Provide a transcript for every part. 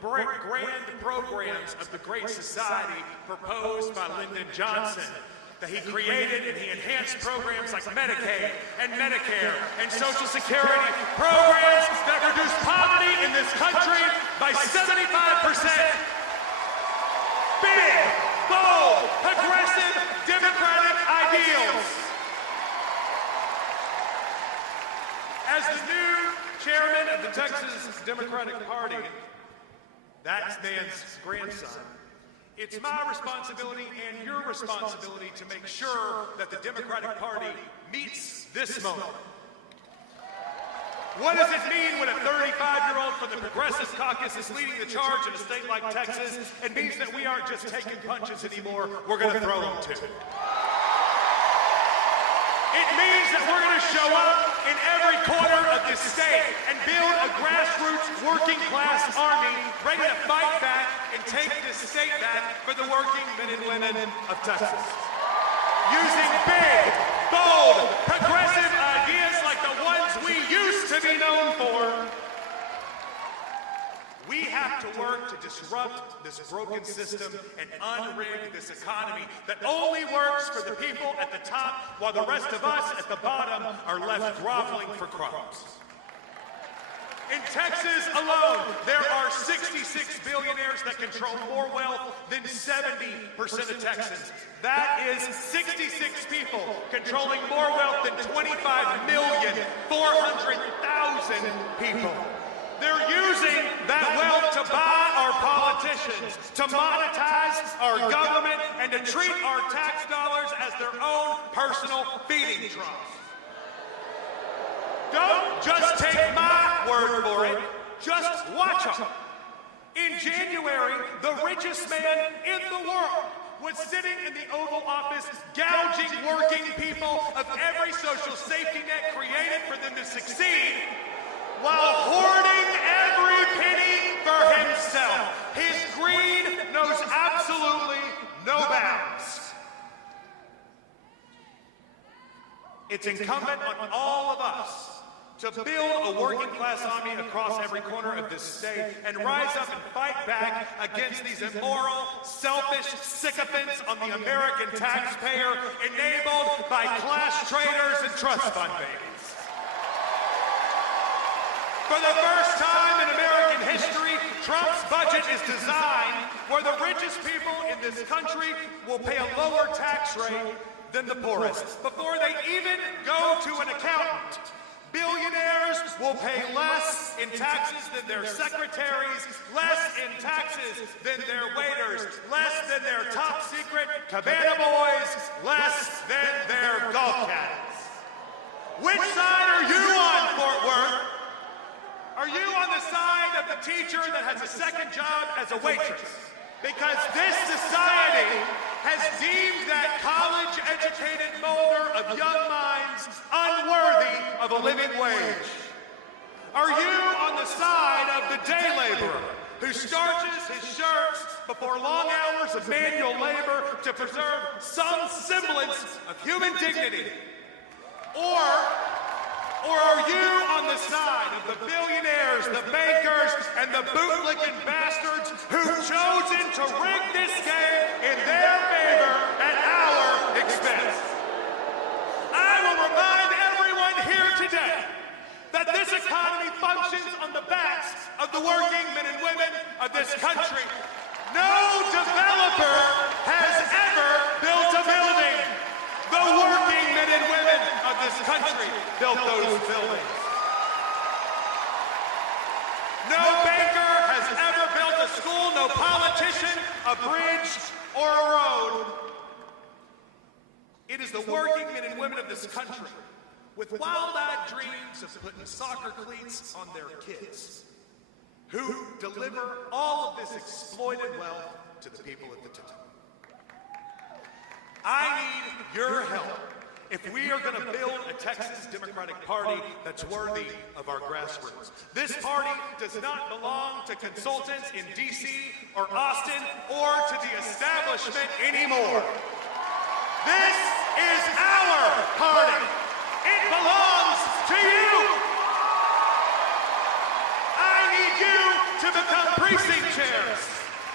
grand programs of the Great Society proposed by Lyndon Johnson that he created, and he enhanced programs like Medicaid and Medicare and Social Security, programs that reduce poverty in this country by 75%. Big, bold, progressive, democratic ideals. As the new chairman of the Texas Democratic Party, that man's grandson, it's my responsibility and your responsibility to make sure that the Democratic Party meets this moment. What does it mean when a 35-year-old from the Progressive Caucus is leading the charge in a state like Texas? It means that we aren't just taking punches anymore, we're going to throw them too. It means that we're going to show up in every corner of this state and build a grassroots working class army ready to fight back and take this state back for the working men and women of Texas. Using big, bold, progressive ideas like the ones we used to be known for. We have to work to disrupt this broken system and unrig this economy that only works for the people at the top while the rest of us at the bottom are left groveling for crumbs. In Texas alone, there are 66 billionaires that control more wealth than 70% of Texans. That is 66 people controlling more wealth than 25,400,000 people. They're using that wealth to buy our politicians, to monetize our government, and to treat our tax dollars as their own personal feeding troughs. Don't just take my word for it, just watch them. In January, the richest man in the world was sitting in the Oval Office gouging working people of every social safety net created for them to succeed, while hoarding every penny for himself. His greed knows absolutely no bounds. It's incumbent on all of us to build a working class army across every corner of this state and rise up and fight back against these immoral, selfish sycophants on the American taxpayer enabled by class traders and trust fund babies. For the first time in American history, Trump's budget is designed where the richest people in this country will pay a lower tax rate than the poorest before they even go to an accountant. Billionaires will pay less in taxes than their secretaries, less in taxes than their waiters, less than their top secret cabana boys, less than their golf caddies. Which side are you on, Fort Worth? Are you on the side of the teacher that has a second job as a waitress? Because this society has deemed that college-educated molder of young minds unworthy of a living wage. Are you on the side of the day laborer who starches his shirts before long hours of manual labor to preserve some semblance of human dignity? Or are you on the side of the billionaires, the bankers, and the bootlicking bastards who've chosen to rig this game in their favor at our expense? I will remind everyone here today that this economy functions on the backs of the working men and women of this country. No developer has ever built a building. The working men and women of this country built those buildings. No banker has ever built a school, no politician, a bridge, or a road. It is the working men and women of this country with wild-eyed dreams of putting soccer cleats on their kids who deliver all of this exploited wealth to the people at the top. I need your help if we are going to build a Texas Democratic Party that's worthy of our grassroots. This party does not belong to consultants in D.C. or Austin or to the establishment anymore. This is our party. It belongs to you. I need you to become precinct chairs,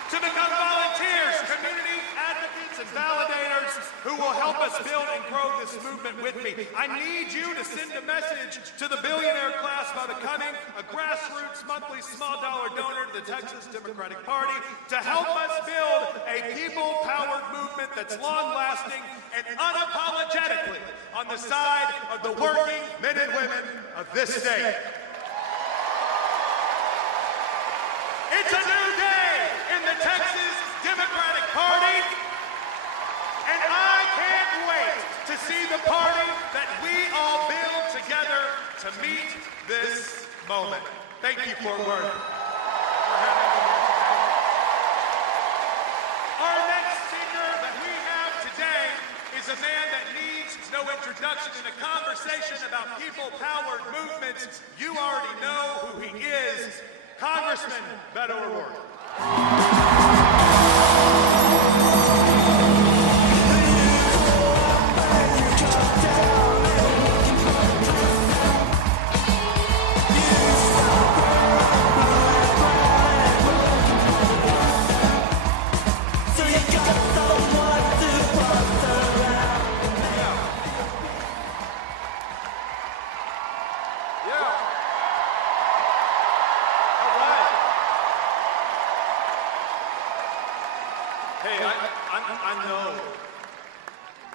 to become volunteers, community advocates, and validators who will help us build and grow this movement with me. I need you to send a message to the billionaire class by becoming a grassroots monthly small dollar donor to the Texas Democratic Party to help us build a people-powered movement that's long-lasting and unapologetically on the side of the working men and women of this state. It's a new day in the Texas Democratic Party, and I can't wait to see the party that we all build together to meet this moment. Thank you, Fort Worth. Our next speaker that we have today is a man that needs no introduction in a conversation about people-powered movements. You already know who he is. Congressman Beto O'Rourke.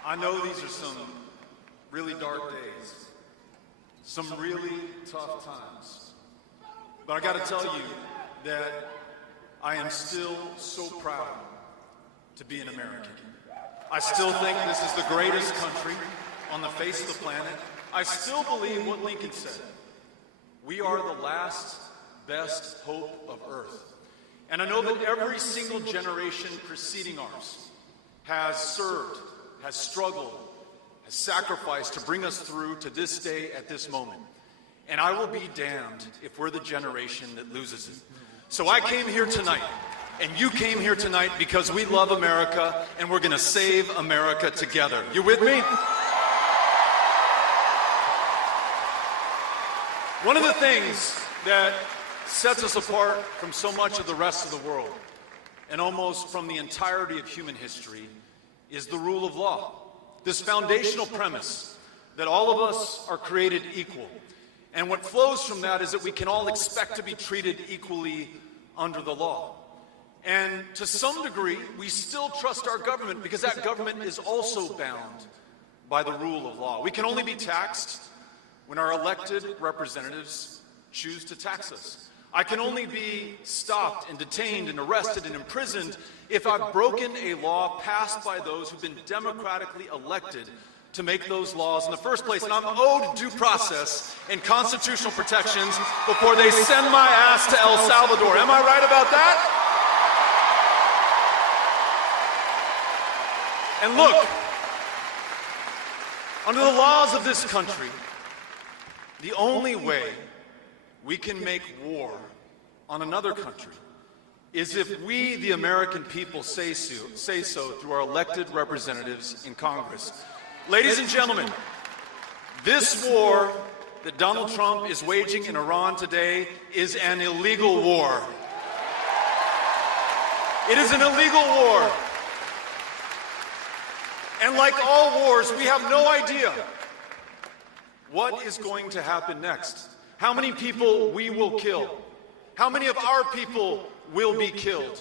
I know these are some really dark days, some really tough times, but I gotta tell you that I am still so proud to be an American. I still think this is the greatest country on the face of the planet. I still believe what Lincoln said. We are the last best hope of Earth. And I know that every single generation preceding ours has served, has struggled, has sacrificed to bring us through to this day at this moment. And I will be damned if we're the generation that loses it. So I came here tonight, and you came here tonight because we love America, and we're gonna save America together. You with me? One of the things that sets us apart from so much of the rest of the world, and almost from the entirety of human history, is the rule of law. This foundational premise that all of us are created equal. And what flows from that is that we can all expect to be treated equally under the law. And to some degree, we still trust our government because that government is also bound by the rule of law. We can only be taxed when our elected representatives choose to tax us. I can only be stopped and detained and arrested and imprisoned if I've broken a law passed by those who've been democratically elected to make those laws in the first place. And I'm owed due process and constitutional protections before they send my ass to El Salvador. Am I right about that? And look, under the laws of this country, the only way we can make war on another country is if we, the American people, say so through our elected representatives in Congress. Ladies and gentlemen, this war that Donald Trump is waging in Iran today is an illegal war. It is an illegal war. And like all wars, we have no idea what is going to happen next. How many people we will kill. How many of our people will be killed.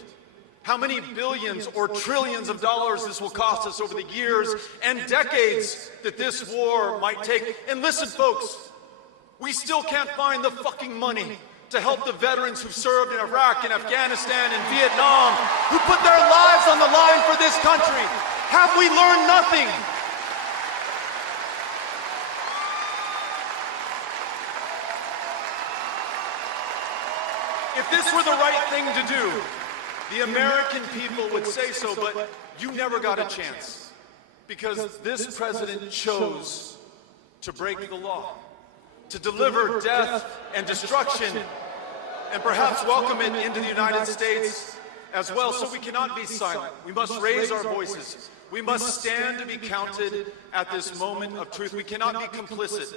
How many billions or trillions of dollars this will cost us over the years and decades that this war might take. And listen, folks, we still can't find the fucking money to help the veterans who've served in Iraq and Afghanistan and Vietnam, who put their lives on the line for this country. Have we learned nothing? If this were the right thing to do, the American people would say so, but you never got a chance because this president chose to break the law, to deliver death and destruction, and perhaps welcome it into the United States as well. So we cannot be silent. We must raise our voices. We must stand to be counted at this moment of truth. We cannot be complicit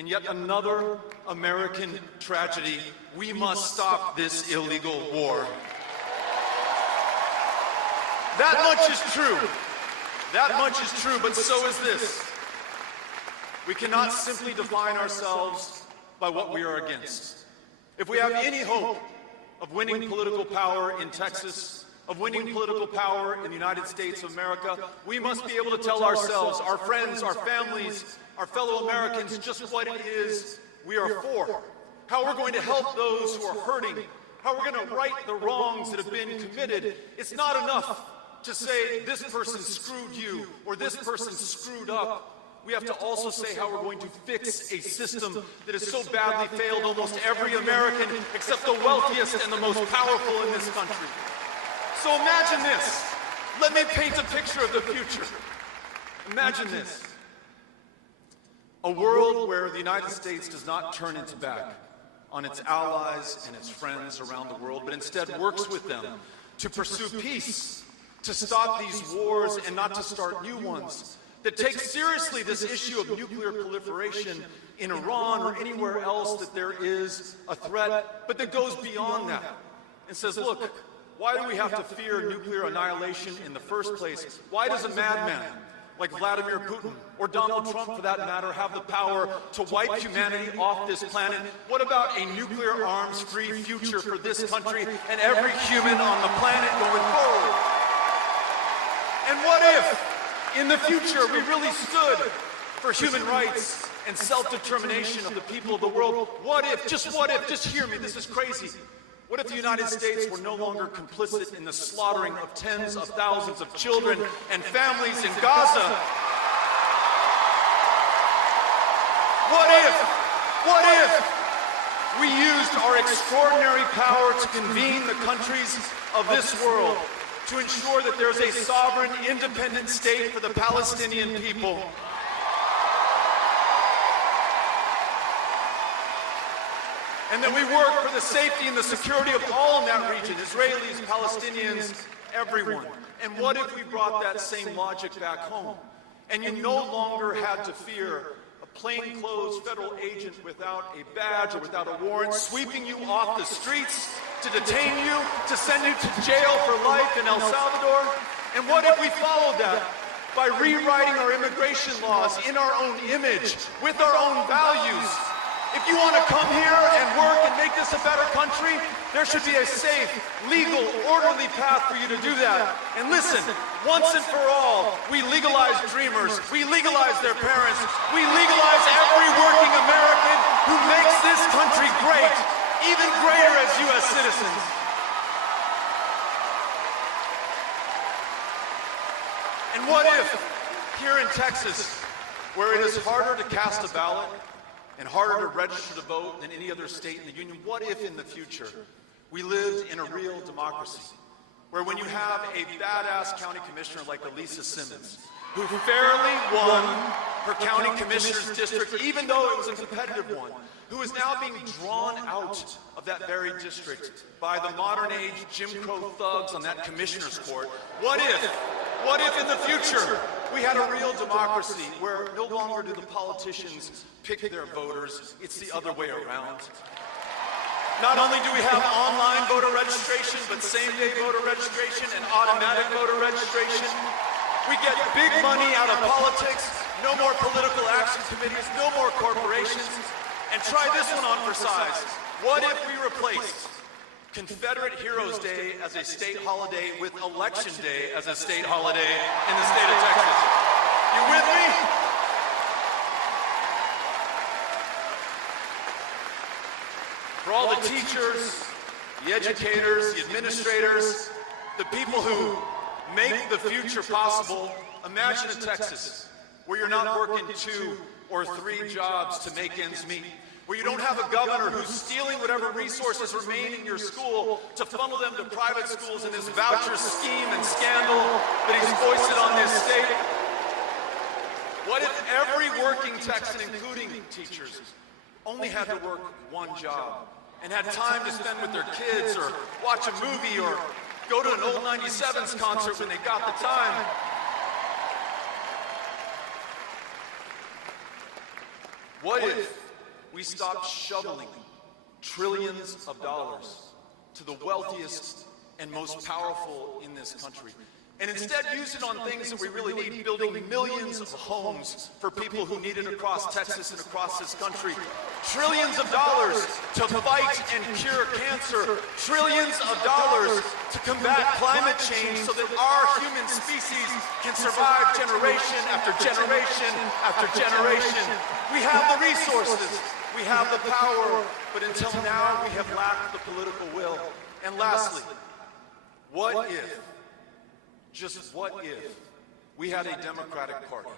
in yet another American tragedy. We must stop this illegal war. That much is true. That much is true, but so is this. We cannot simply define ourselves by what we are against. If we have any hope of winning political power in Texas, of winning political power in the United States of America, we must be able to tell ourselves, our friends, our families, our fellow Americans, just what it is we are for. How we're going to help those who are hurting. How we're going to right the wrongs that have been committed. It's not enough to say this person screwed you or this person screwed up. We have to also say how we're going to fix a system that has so badly failed almost every American except the wealthiest and the most powerful in this country. So imagine this. Let me paint a picture of the future. Imagine this. A world where the United States does not turn its back on its allies and its friends around the world, but instead works with them to pursue peace, to stop these wars and not to start new ones, that takes seriously this issue of nuclear proliferation in Iran or anywhere else that there is a threat, but that goes beyond that and says, look, why do we have to fear nuclear annihilation in the first place? Why does a madman like Vladimir Putin or Donald Trump, for that matter, have the power to wipe humanity off this planet? What about a nuclear arms-free future for this country and every human on the planet going forward? And what if, in the future, we really stood for human rights and self-determination of the people of the world? What if, just hear me, this is crazy. What if the United States were no longer complicit in the slaughtering of tens of thousands of children and families in Gaza? What if we used our extraordinary power to convene the countries of this world to ensure that there's a sovereign, independent state for the Palestinian people? And that we work for the safety and the security of all in that region, Israelis, Palestinians, everyone. And what if we brought that same logic back home? And you no longer had to fear a plainclothes federal agent without a badge or without a warrant sweeping you off the streets to detain you, to send you to jail for life in El Salvador? And what if we followed that by rewriting our immigration laws in our own image, with our own values? If you want to come here and work and make this a better country, there should be a safe, legal, orderly path for you to do that. And listen, once and for all, we legalize dreamers. We legalize their parents. We legalize every working American who makes this country great, even greater as U.S. citizens. And what if, here in Texas, where it is harder to cast a ballot and harder to register to vote than any other state in the union, what if in the future we lived in a real democracy, where when you have a badass county commissioner like Elisa Simmons, who fairly won her county commissioner's district, even though it was a competitive one, who is now being drawn out of that very district by the modern age Jim Crow thugs on that commissioner's court? What if in the future we had a real democracy where no longer do the politicians pick their voters, it's the other way around? Not only do we have online voter registration, but same-day voter registration and automatic voter registration. We get big money out of politics, no more political action committees, no more corporations. And try this one on for size. What if we replaced Confederate Heroes Day as a state holiday with Election Day as a state holiday in the state of Texas? You with me? For all the teachers, the educators, the administrators, the people who make the future possible, imagine a Texas where you're not working 2 or 3 jobs to make ends meet, where you don't have a governor who's stealing whatever resources remain in your school to funnel them to private schools in this voucher scheme and scandal that he's foisted on this state. What if every working Texan, including teachers, only had to work 1 job and had time to spend with their kids or watch a movie or go to an old 97s concert when they got the time? What if we stopped shoveling trillions of dollars to the wealthiest and most powerful in this country, and instead use it on things that we really need, building millions of homes for people who need it across Texas and across this country, trillions of dollars to fight and cure cancer, trillions of dollars to combat climate change so that our human species can survive generation after generation after generation. We have the resources, we have the power, but until now we have lacked the political will. And lastly, what if, just what if, we had a Democratic Party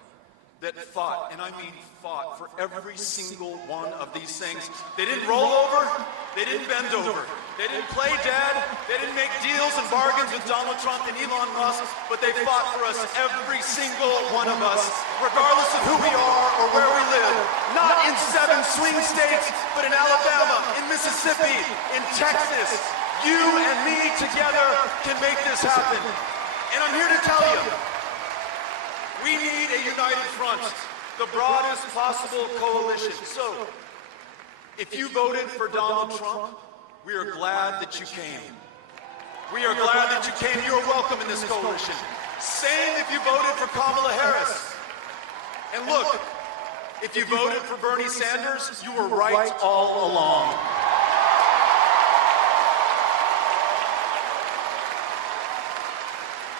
that fought, and I mean fought, for every single one of these things? They didn't roll over, they didn't bend over, they didn't play dead, they didn't make deals and bargains with Donald Trump and Elon Musk, but they fought for us, every single one of us, regardless of who we are or where we live. Not in 7 swing states, but in Alabama, in Mississippi, in Texas. You and me together can make this happen. And I'm here to tell you, we need a united front, the broadest possible coalition. So, if you voted for Donald Trump, we are glad that you came. We are glad that you came. You are welcome in this coalition. Same if you voted for Kamala Harris. And look, if you voted for Bernie Sanders, you were right all along.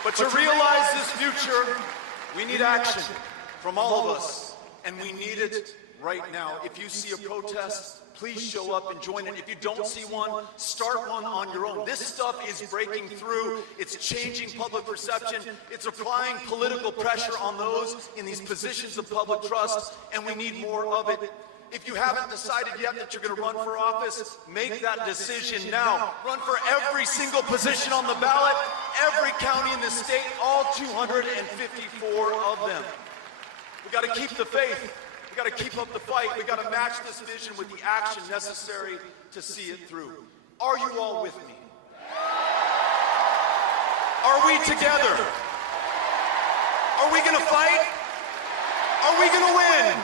But to realize this future, we need action from all of us, and we need it right now. If you see a protest, please show up and join it. If you don't see one, start one on your own. This stuff is breaking through. It's changing public perception. It's applying political pressure on those in these positions of public trust, and we need more of it. If you haven't decided yet that you're going to run for office, make that decision now. Run for every single position on the ballot, every county in the state, all 254 of them. We got to keep the faith. We got to keep up the fight. We got to match this vision with the action necessary to see it through. Are you all with me? Are we together? Are we going to fight? Are we going to win?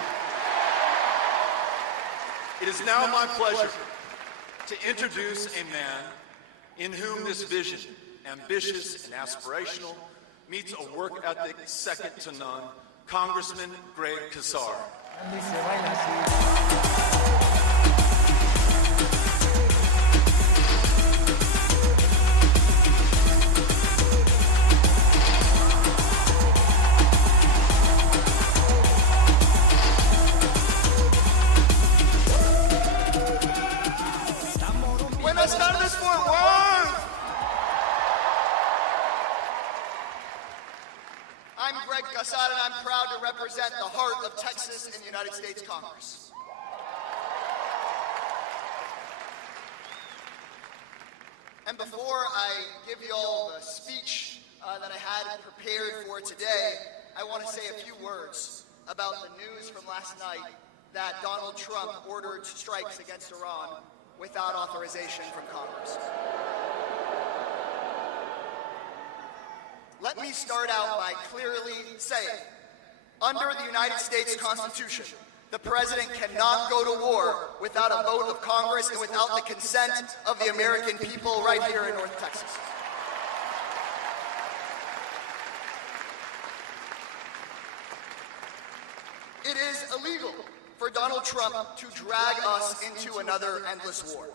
It is now my pleasure to introduce a man in whom this vision, ambitious and aspirational, meets a work ethic second to none, Congressman Greg Casar. Buenas tardes, Fort Worth! I'm Greg Casar, and I'm proud to represent the heart of Texas in the United States Congress. And before I give you all the speech that I had prepared for today, I want to say a few words about the news from last night that Donald Trump ordered strikes against Iran without authorization from Congress. Let me start out by clearly saying, under the United States Constitution, the President cannot go to war without a vote of Congress and without the consent of the American people right here in North Texas. It is illegal for Donald Trump to drag us into another endless war.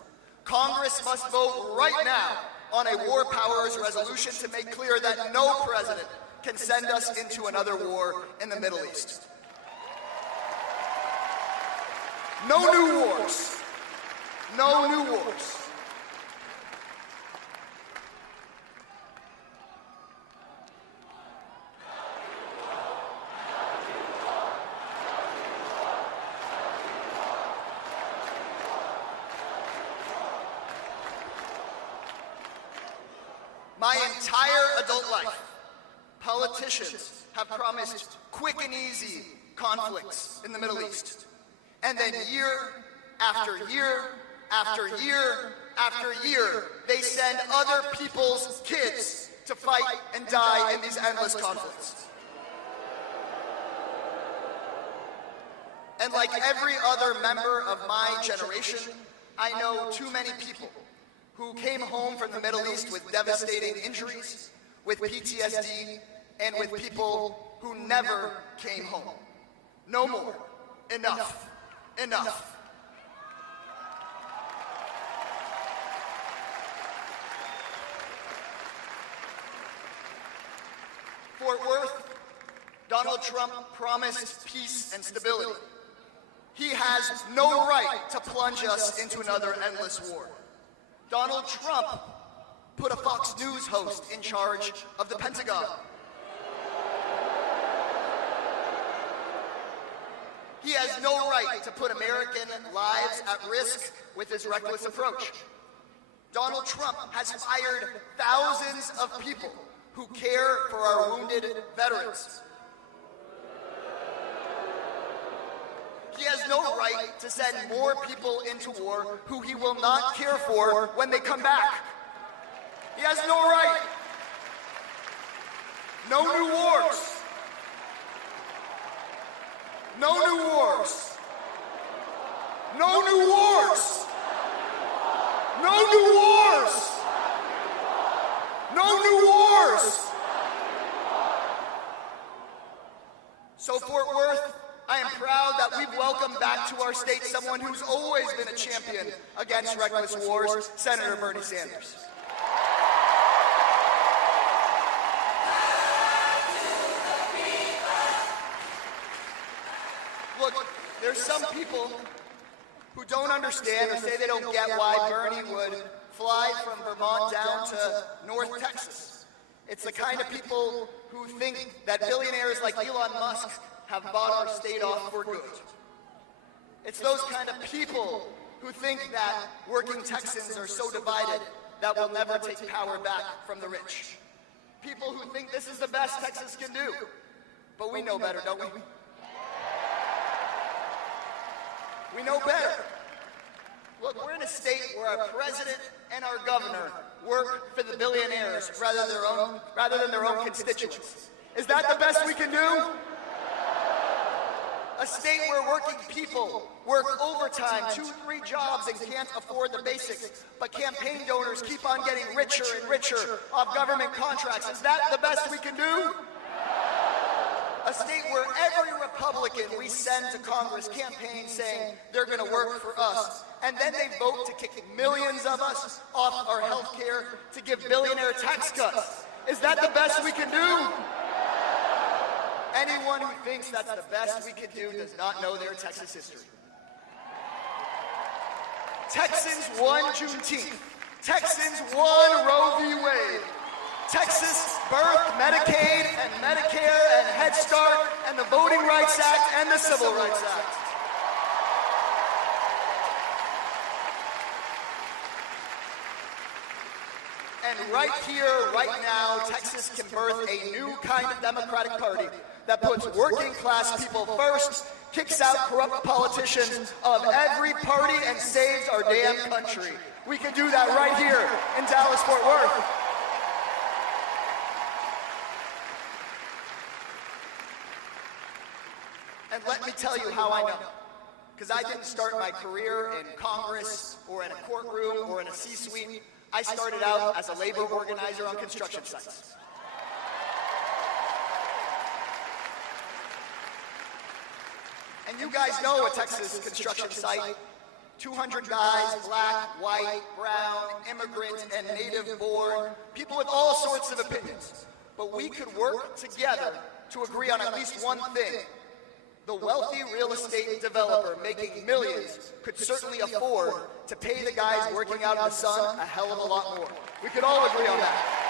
Congress must vote right now on a war powers resolution to make clear that no president can send us into another war in the Middle East. No new wars. No new wars. My entire adult life, politicians have promised quick and easy conflicts in the Middle East. And then year after year after year after year, they send other people's kids to fight and die in these endless conflicts. And like every other member of my generation, I know too many people who came home from the Middle East with devastating injuries, with PTSD, and with people who never came home. No more. Enough. Enough. Fort Worth, Donald Trump promised peace and stability. He has no right to plunge us into another endless war. Donald Trump put a Fox News host in charge of the Pentagon. He has no right to put American lives at risk with his reckless approach. Donald Trump has fired thousands of people who care for our wounded veterans. He has no right to send more people into war who he will not care for when they come back. He has no right. No new wars. No new wars. No new wars. No new wars. No new wars. So Fort Worth, I am proud that we've welcomed back to our state someone who's always been a champion against reckless wars, Senator Bernie Sanders. Look, there's some people who don't understand or say they don't get why Bernie would fly from Vermont down to North Texas. It's the kind of people who think that billionaires like Elon Musk have bought our state off for good. It's those kind of people who think that working Texans are so divided that we'll never take power back from the rich. People who think this is the best Texas can do. But we know better, don't we? We know better. Look, we're in a state where our president and our governor work for the billionaires rather than their own constituents. Is that the best we can do? A state where working people work overtime, 2-3 jobs, and can't afford the basics, but campaign donors keep on getting richer and richer off government contracts. Is that the best we can do? A state where every Republican we send to Congress campaigns saying they're going to work for us, and then they vote to kick millions of us off our health care to give billionaire tax cuts. Is that the best we can do? Anyone who thinks that's the best we can do does not know their Texas history. Texans won Juneteenth. Texans won Roe v. Wade. Texas birthed Medicaid and Medicare and Head Start and the Voting Rights Act and the Civil Rights Act. And right here, right now, Texas can birth a new kind of Democratic Party that puts working class people first, kicks out corrupt politicians of every party, and saves our damn country. We can do that right here in Dallas-Fort Worth. And let me tell you how I know. Because I didn't start my career in Congress or in a courtroom or in a C-suite. I started out as a labor organizer on construction sites. And you guys know a Texas construction site. 200 guys, black, white, brown, immigrant, and native born, people with all sorts of opinions. But we could work together to agree on at least one thing. The wealthy real estate developer making millions could certainly afford to pay the guys working out in the sun a hell of a lot more. We could all agree on that.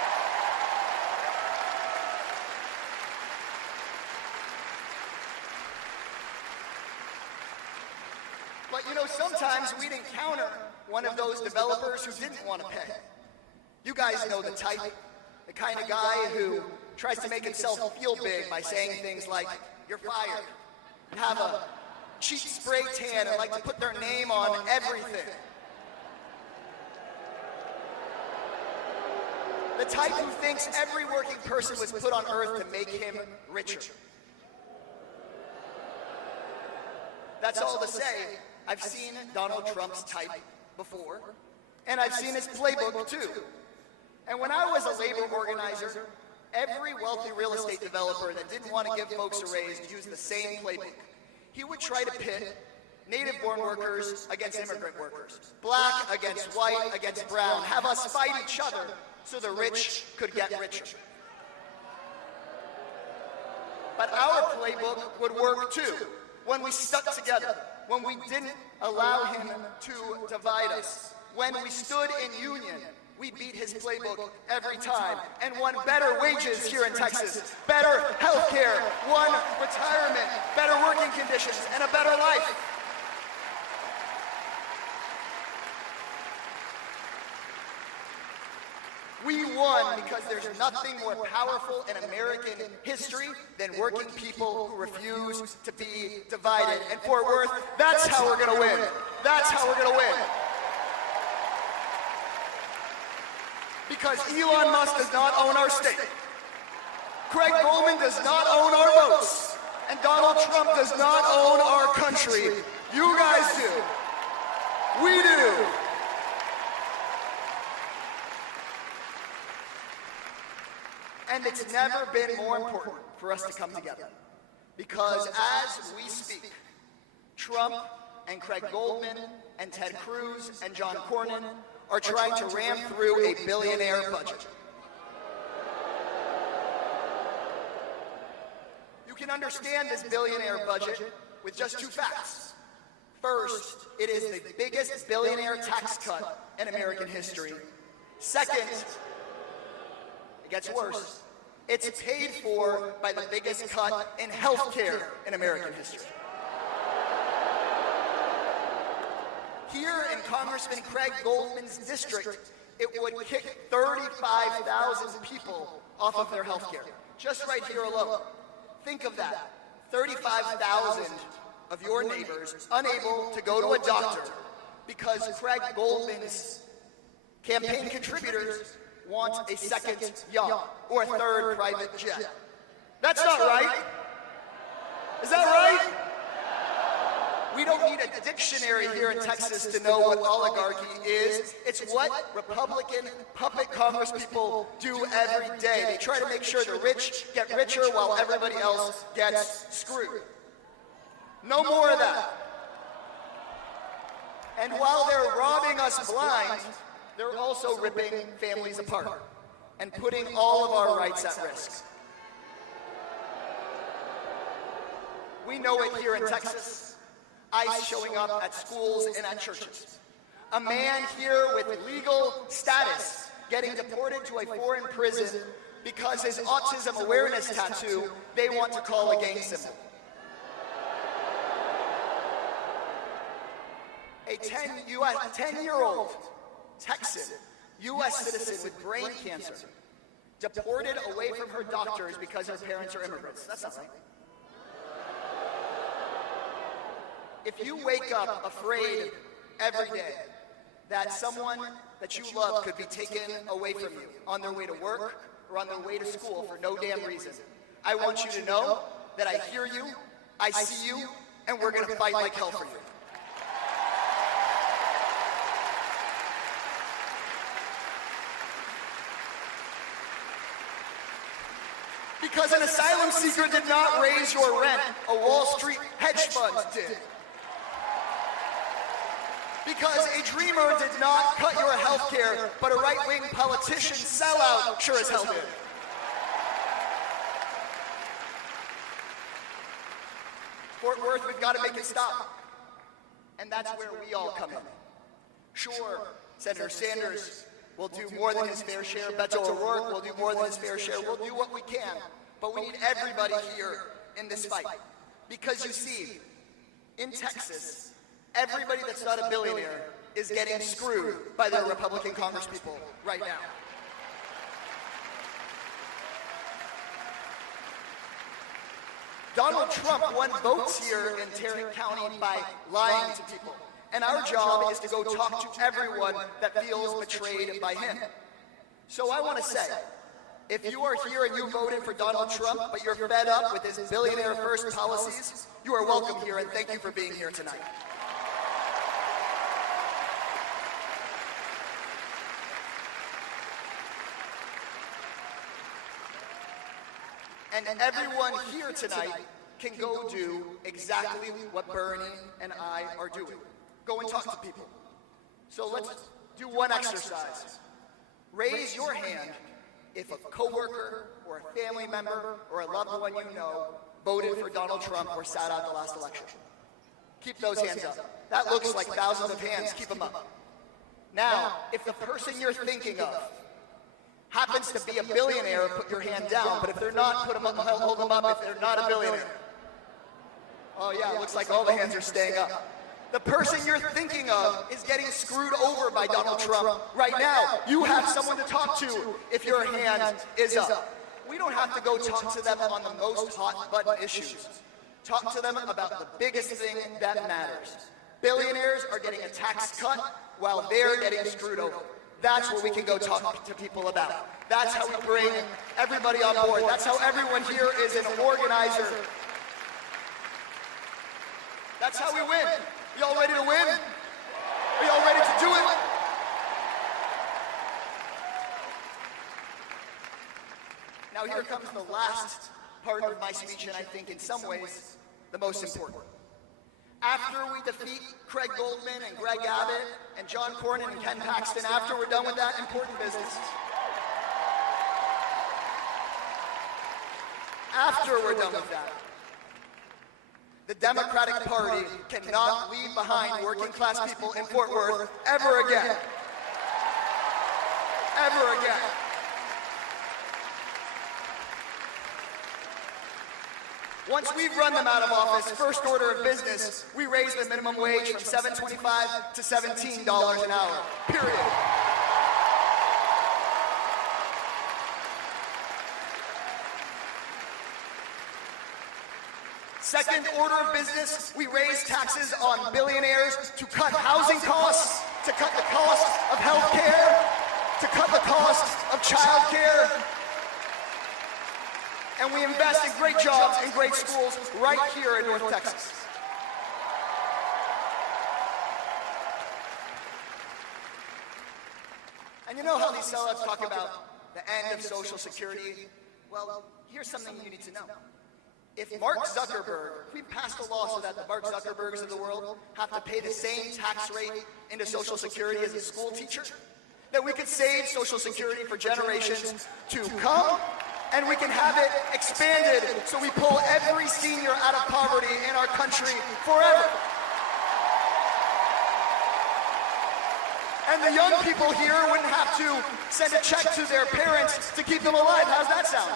But you know, sometimes we'd encounter one of those developers who didn't want to pay. You guys know the type, the kind of guy who tries to make himself feel big by saying things like, "You're fired," and have a cheap spray tan and like to put their name on everything. The type who thinks every working person was put on earth to make him richer. that's all to say, I've seen Donald Trump's type before, and I've seen his playbook too. And when I was a labor organizer, every wealthy real estate developer that didn't want to give folks a raise used the same playbook. He would try to pit native-born workers against immigrant workers, black against white against brown, have us fight each other so the rich could get richer. But our playbook would work too, when we stuck together, when we didn't allow him to divide us, when we stood in union. We beat his playbook every time and won better wages here in Texas, better health care, won retirement, better working conditions, and a better life. We won because there's nothing more powerful in American history than working people who refuse to be divided. And Fort Worth, that's how we're gonna win. That's how we're gonna win. Because Elon Musk does not own our state. Craig Goldman does not own our votes. And Donald Trump does not own our country. You guys do. We do. And it's never been more important for us to come together. Because as we speak, Trump and Craig Goldman and Ted Cruz and John Cornyn are trying to ram through a billionaire budget. You can understand this billionaire budget with just two facts. First, it is the biggest billionaire tax cut in American history. Second, it gets worse. It's paid for by the biggest cut in health care in American history. Here in Congressman Craig Goldman's district, it would kick 35,000 people off of their health care. Just right here alone. Think of that. 35,000 of your neighbors unable to go to a doctor because Craig Goldman's campaign contributors want a second yacht or a third private jet. That's not right. Is that right? We don't need a dictionary here in Texas to know what oligarchy is. It's what Republican puppet congresspeople do every day. They try to make sure the rich get richer while everybody else gets screwed. No more of that. And while they're robbing us blind, they're also ripping families apart and putting all of our rights at risk. We know it here in Texas. ICE showing up at schools and at churches. A man here with legal status getting deported to a foreign prison because his autism awareness tattoo they want to call a gang symbol. A 10-year-old Texan, U.S. citizen with brain cancer, deported away from her doctors because her parents are immigrants. That's not right. If you wake up afraid every day that someone that you love could be taken away from you on their way to work or on their way to school for no damn reason, I want you to know that I hear you, I see you, and we're going to fight like hell for you. Because an asylum seeker did not raise your rent, a Wall Street hedge fund did. Because a dreamer did not cut your health care, but a right-wing politician sellout sure as hell did. Fort Worth, we've got to make it stop. And that's where we all come in. Sure, Senator Sanders will do more than his fair share. Beto O'Rourke will do more than his fair share. We'll do what we can. But we need everybody here in this fight. Because you see, in Texas, everybody that's not a billionaire is getting screwed by their Republican congresspeople right now. Donald Trump won votes here in Tarrant County by lying to people. And our job is to go talk to everyone that feels betrayed by him. So I want to say, If you are here and you voted for Donald Trump, but you're fed up with his billionaire first policies, you are welcome here, and thank you for being here tonight. And everyone here tonight can go do exactly what Bernie and I are doing. Go and talk to people. So let's do one exercise. Raise your hand if a coworker or a family member or a loved one you know voted for Donald Trump or sat out the last election. Keep those hands up. That looks like thousands of hands. Keep them up. Now, if the person you're thinking of happens to be a billionaire, put your hand down. But if they're not, put them up, hold them up if they're not a billionaire. Oh yeah, it looks like all the hands are staying up. The person you're thinking of is getting screwed over by Donald Trump right now. You have someone to talk to if your hand is up. We don't have to go talk to them on the most hot button issues. Talk to them about the biggest thing that matters. Billionaires are getting a tax cut while they're getting screwed over. That's what we can go talk to people about. That's how we bring everybody on board. That's how everyone here is an organizer. That's how we win. Y'all ready to win? Are y'all ready to do it? Now here comes the last part of my speech, and I think in some ways the most important. After we defeat Craig Goldman and Greg Abbott and John Cornyn and Ken Paxton, after we're done with that important business, after we're done with that, the Democratic Party cannot leave behind working class people in Fort Worth ever again. Ever again. Once we've run them out of office, first order of business, we raise the minimum wage from $7.25 to $17 an hour. Period. Second order of business, we raise taxes on billionaires to cut housing costs, to cut the cost of health care, to cut the cost of child care. And we invest in great jobs and great schools right here in North Texas. And you know how these sellouts talk about the end of Social Security? Well, here's something you need to know. If Mark Zuckerberg, if we passed a law so that the Mark Zuckerbergs of the world have to pay the same tax rate into Social Security as a school teacher, then we could save Social Security for generations to come, and we can have it expanded so we pull every senior out of poverty in our country forever. And the young people here wouldn't have to send a check to their parents to keep them alive. How's that sound?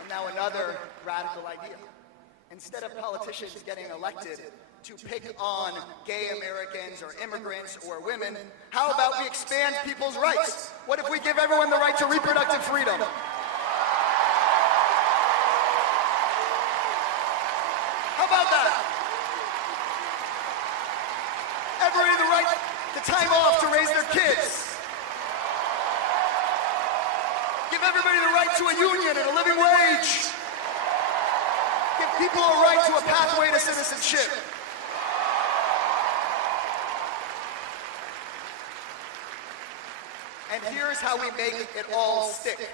And now another radical idea. Instead of politicians getting elected to pick on gay Americans or immigrants or women, how about we expand people's rights? What if we give everyone the right to reproductive freedom? How about that? Everybody the right to time off to raise their kids. Give everybody the right to a union and a living wage. Give people a right to a pathway to citizenship. And here's how we make it all stick,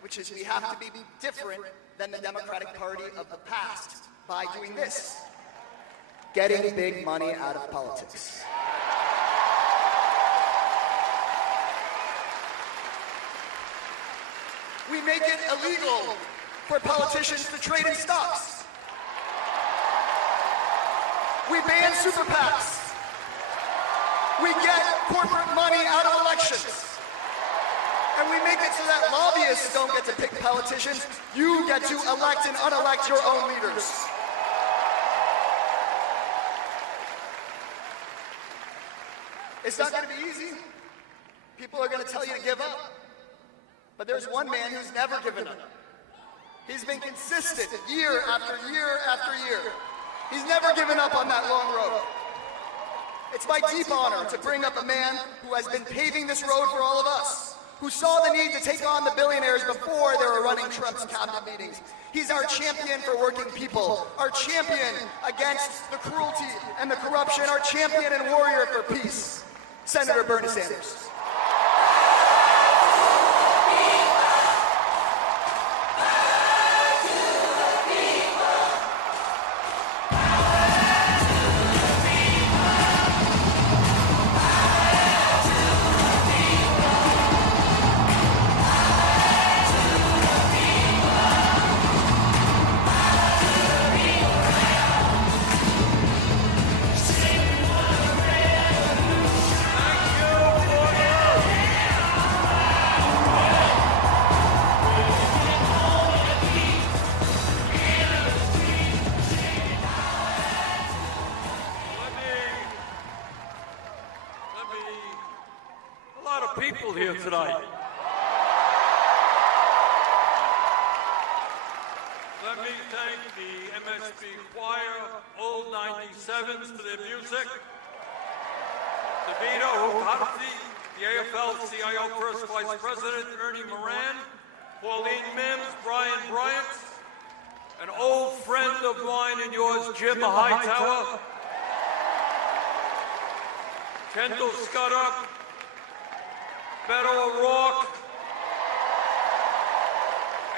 which is we have to be different than the Democratic Party of the past by doing this: getting big money out of politics. We make it illegal for politicians to trade in stocks. We ban super PACs. We get corporate money out of elections. And we make it so that lobbyists don't get to pick politicians. You get to elect and unelect your own leaders. It's not going to be easy. People are going to tell you to give up. But there's one man who's never given up. He's been consistent year after year after year. He's never given up on that long road. It's my deep honor to bring up a man who has been paving this road for all of us, who saw the need to take on the billionaires before they were running Trump's cabinet meetings. He's our champion for working people, our champion against the cruelty and the corruption, our champion and warrior for peace, Senator Bernie Sanders. People here tonight. Let me thank the MSP Choir, Old 97s for their music, Davida Hukarthi, the AFL-CIO First Vice President, Ernie Moran, Pauline Mims, Brian Bryant, an old friend of mine and yours, Jim Hightower, Kendall Scudder, Beto O'Rourke,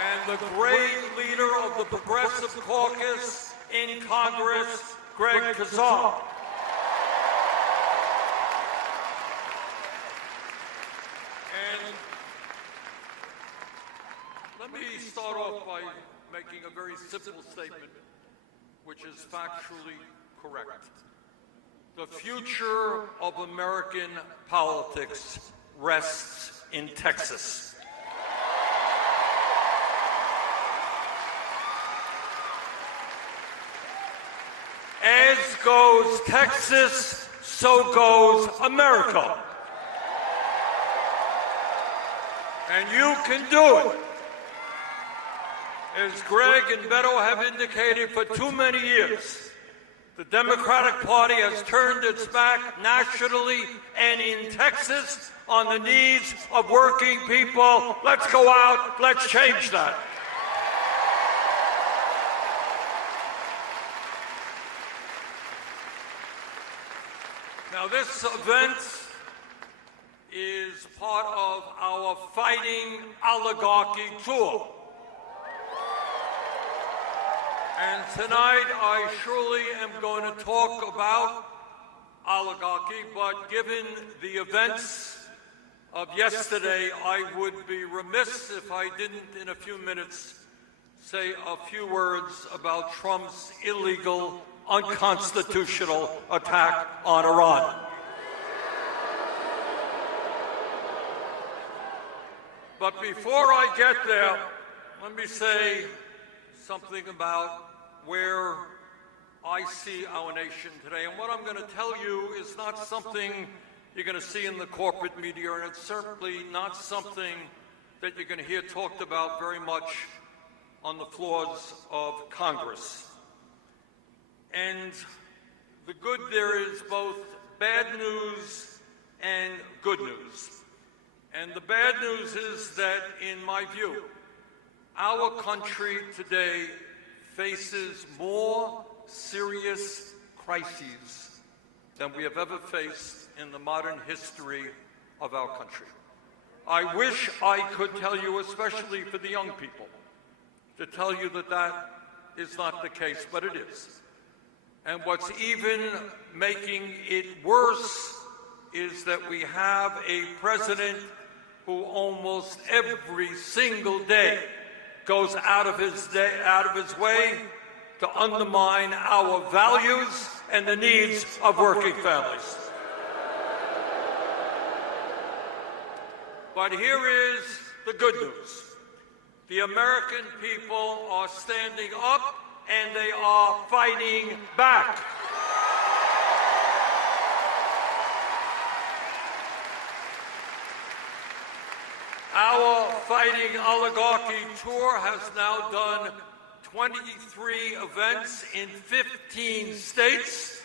and the great leader of the Progressive Caucus in Congress, Greg Casale. And let me start off by making a very simple statement, which is factually correct. The future of American politics rests in Texas. As goes Texas, so goes America. And you can do it. As Greg and Beto have indicated for too many years, the Democratic Party has turned its back nationally and in Texas on the needs of working people. Let's go out, let's change that. Now, this event is part of our Fighting Oligarchy tour. And tonight, I surely am going to talk about oligarchy, but given the events of yesterday, I would be remiss if I didn't, in a few minutes, say a few words about Trump's illegal, unconstitutional attack on Iran. But before I get there, let me say something about where I see our nation today. And what I'm going to tell you is not something you're going to see in the corporate media, and it's certainly not something that you're going to hear talked about very much on the floors of Congress. And the good, there is both bad news and good news. And the bad news is that, in my view, our country today faces more serious crises than we have ever faced in the modern history of our country. I wish I could tell you, especially for the young people, to tell you that that is not the case, but it is. And what's even making it worse is that we have a president who almost every single day goes out of his way to undermine our values and the needs of working families. But here is the good news. The American people are standing up and they are fighting back. Our Fighting Oligarchy tour has now done 23 events in 15 states.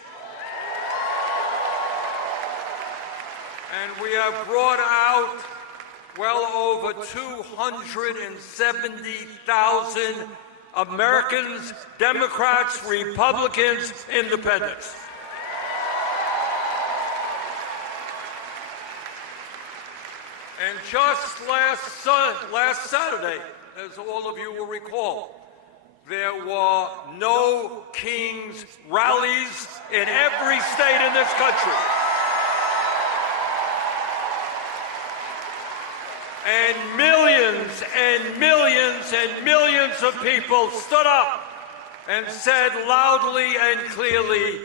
And we have brought out well over 270,000 Americans, Democrats, Republicans, Independents. And just last Saturday, as all of you will recall, there were No Kings rallies in every state in this country. And millions and millions and millions of people stood up and said loudly and clearly,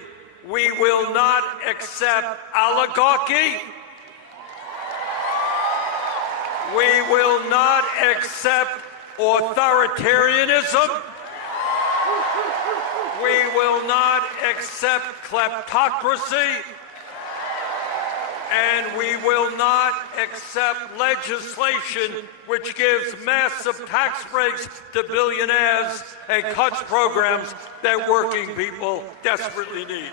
we will not accept oligarchy. We will not accept authoritarianism. We will not accept kleptocracy. And we will not accept legislation which gives massive tax breaks to billionaires and cuts programs that working people desperately need.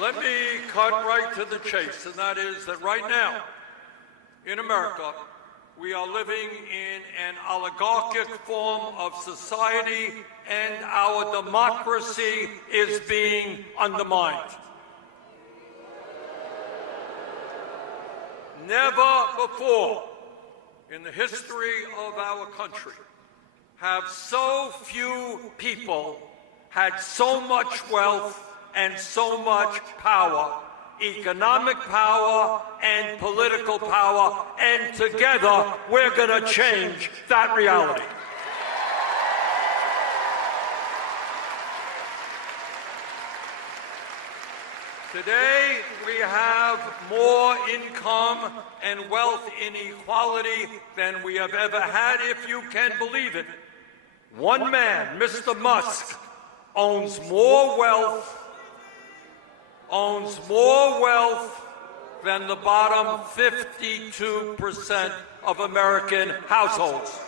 Let me cut right to the chase, and that is that right now, in America, we are living in an oligarchic form of society, and our democracy is being undermined. Never before in the history of our country have so few people had so much wealth and so much power, economic power and political power, and together we're going to change that reality. Today we have more income and wealth inequality than we have ever had, if you can believe it. One man, Mr. Musk, owns more wealth than the bottom 52% of American households.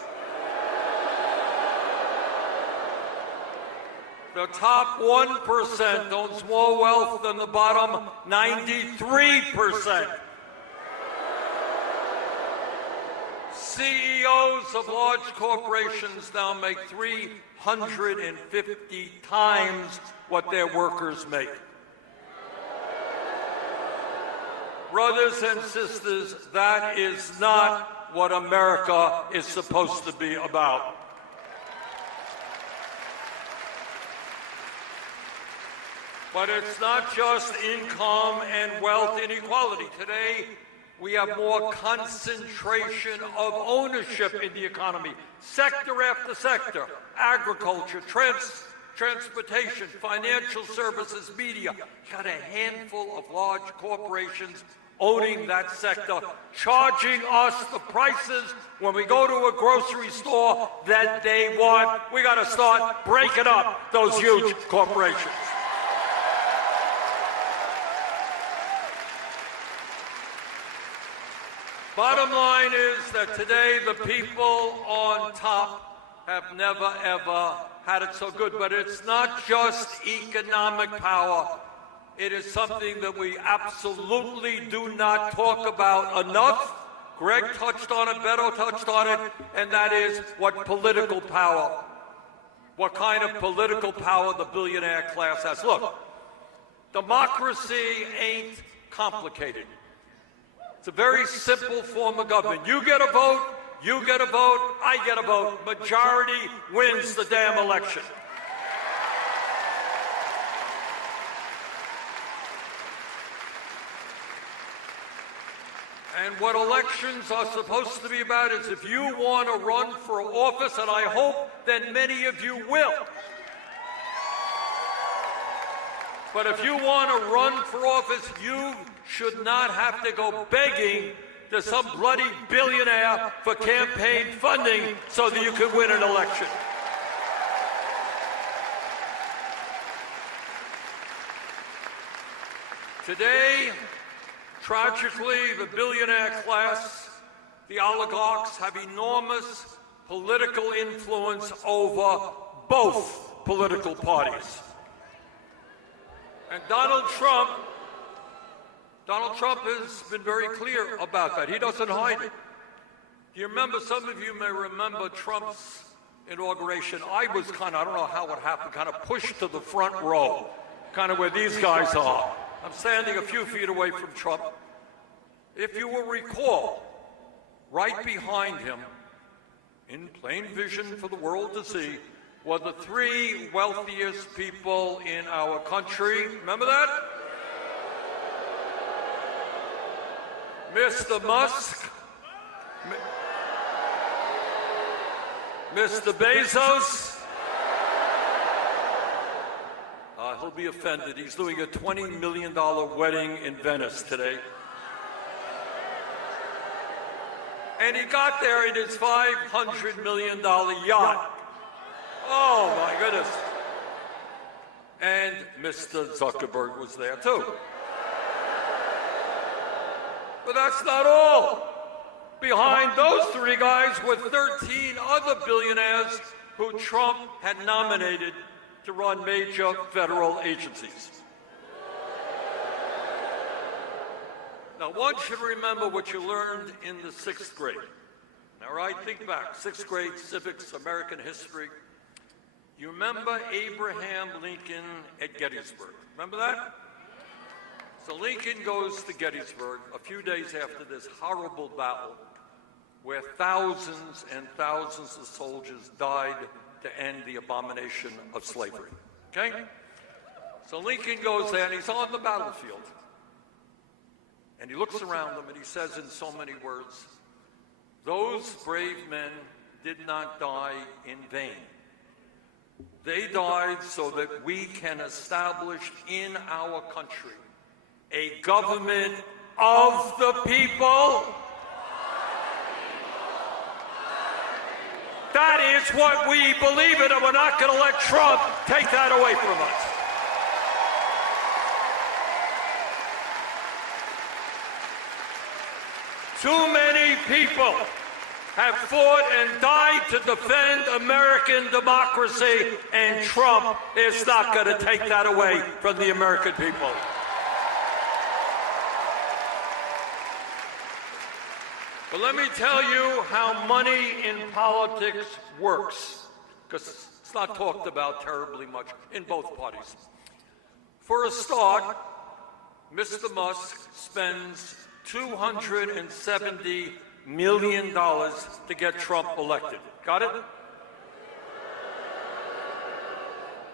The top 1% owns more wealth than the bottom 93%. CEOs of large corporations now make 350 times what their workers make. Brothers and sisters, that is not what America is supposed to be about. But it's not just income and wealth inequality. Today, we have more concentration of ownership in the economy, sector after sector: agriculture, transportation, financial services, media. You got a handful of large corporations owning that sector, charging us the prices when we go to a grocery store that they want. We got to start breaking up those huge corporations. Bottom line is that today the people on top have never ever had it so good. But it's not just economic power. It is something that we absolutely do not talk about enough. Greg touched on it, Beto touched on it, and that is what political power, what kind of political power the billionaire class has. Look, democracy ain't complicated. It's a very simple form of government. You get a vote, you get a vote, I get a vote. Majority wins the damn election. And what elections are supposed to be about is, if you want to run for office, and I hope that many of you will, but if you want to run for office, you should not have to go begging to some bloody billionaire for campaign funding so that you can win an election. Today, tragically, the billionaire class, the oligarchs, have enormous political influence over both political parties. And Donald Trump has been very clear about that. He doesn't hide it. Do you remember, some of you may remember Trump's inauguration. I was I don't know how it happened, kind of pushed to the front row, kind of where these guys are. I'm standing a few feet away from Trump. If you will recall, right behind him, in plain vision for the world to see, were the three wealthiest people in our country. Remember that? Mr. Musk, Mr. Bezos. He'll be offended. He's doing a $20 million wedding in Venice today. And he got there in his $500 million yacht. Oh, my goodness. And Mr. Zuckerberg was there, too. But that's not all. Behind those three guys were 13 other billionaires who Trump had nominated to run major federal agencies. Now, one should remember what you learned in the 6th grade. All right, think back. 6th grade, civics, American history. You remember Abraham Lincoln at Gettysburg. Remember that? So Lincoln goes to Gettysburg a few days after this horrible battle where thousands and thousands of soldiers died to end the abomination of slavery. Okay? So Lincoln goes there and he's on the battlefield. And he looks around him and he says in so many words, "Those brave men did not die in vain. They died so that we can establish in our country a government of the people." That is what we believe in, and we're not going to let Trump take that away from us. Too many people have fought and died to defend American democracy, and Trump is not going to take that away from the American people. But let me tell you how money in politics works, because it's not talked about terribly much in both parties. For a start, Mr. Musk spends $270 million to get Trump elected. Got it?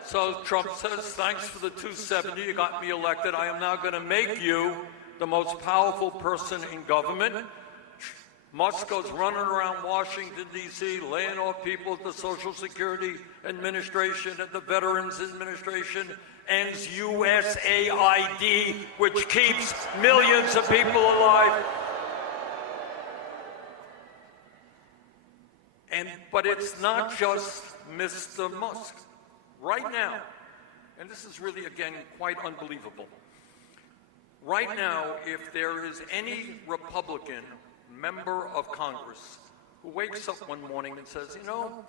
So Trump says, "Thanks for the $270, you got me elected. I am now going to make you the most powerful person in government." Musk goes running around Washington, D.C., laying off people at the Social Security Administration, at the Veterans Administration, ends USAID, which keeps millions of people alive. But it's not just Mr. Musk. Right now, and this is really, again, quite unbelievable. Right now, if there is any Republican member of Congress who wakes up one morning and says, "You know,